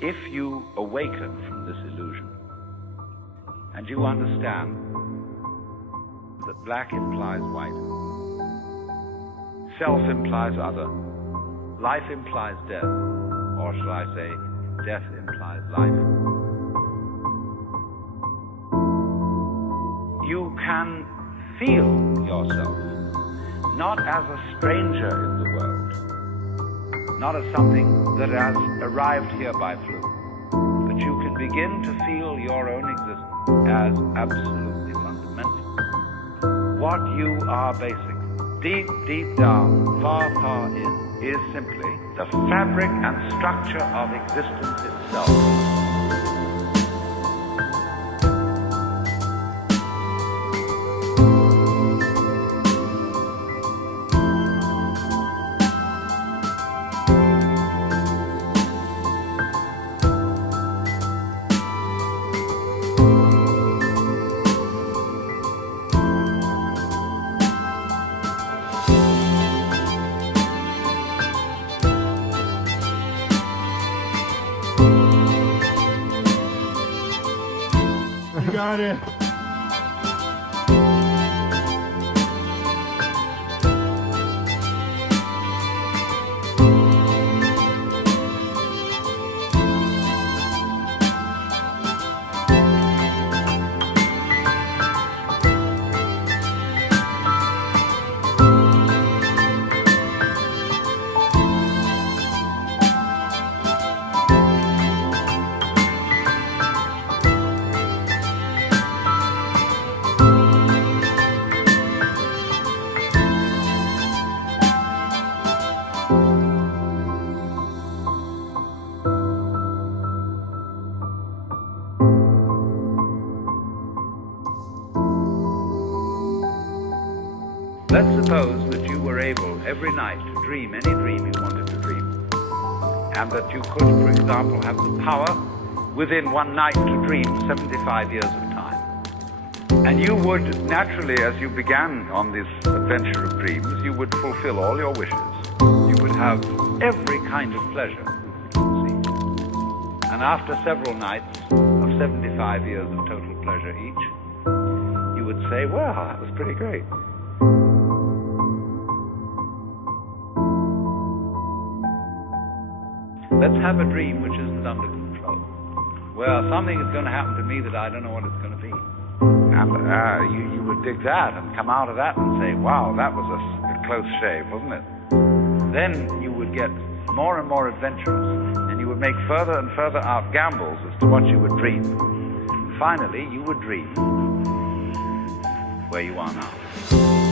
If you awaken from this illusion and you understand that black implies white, self implies other, life implies death, or shall I say, death implies life, you can feel yourself not as a stranger in the world, not as something that has arrived here by fluke, but you can begin to feel your own existence as absolutely fundamental. What you are basically, deep, deep down, far, far in, is simply the fabric and structure of existence itself. You got it. Let's suppose that you were able every night to dream any dream you wanted to dream, and that you could, for example, have the power within one night to dream 75 years of time. And you would naturally, as you began on this adventure of dreams, you would fulfill all your wishes. You would have every kind of pleasure you could conceive. And after several nights of 75 years of total pleasure each, you would say, well, that was pretty great. Let's have a dream which isn't under control. Well, something is going to happen to me that I don't know what it's going to be. And you would dig that and come out of that and say, wow, that was a close shave, wasn't it? Then you would get more and more adventurous, and you would make further and further out gambles as to what you would dream. Finally, you would dream where you are now.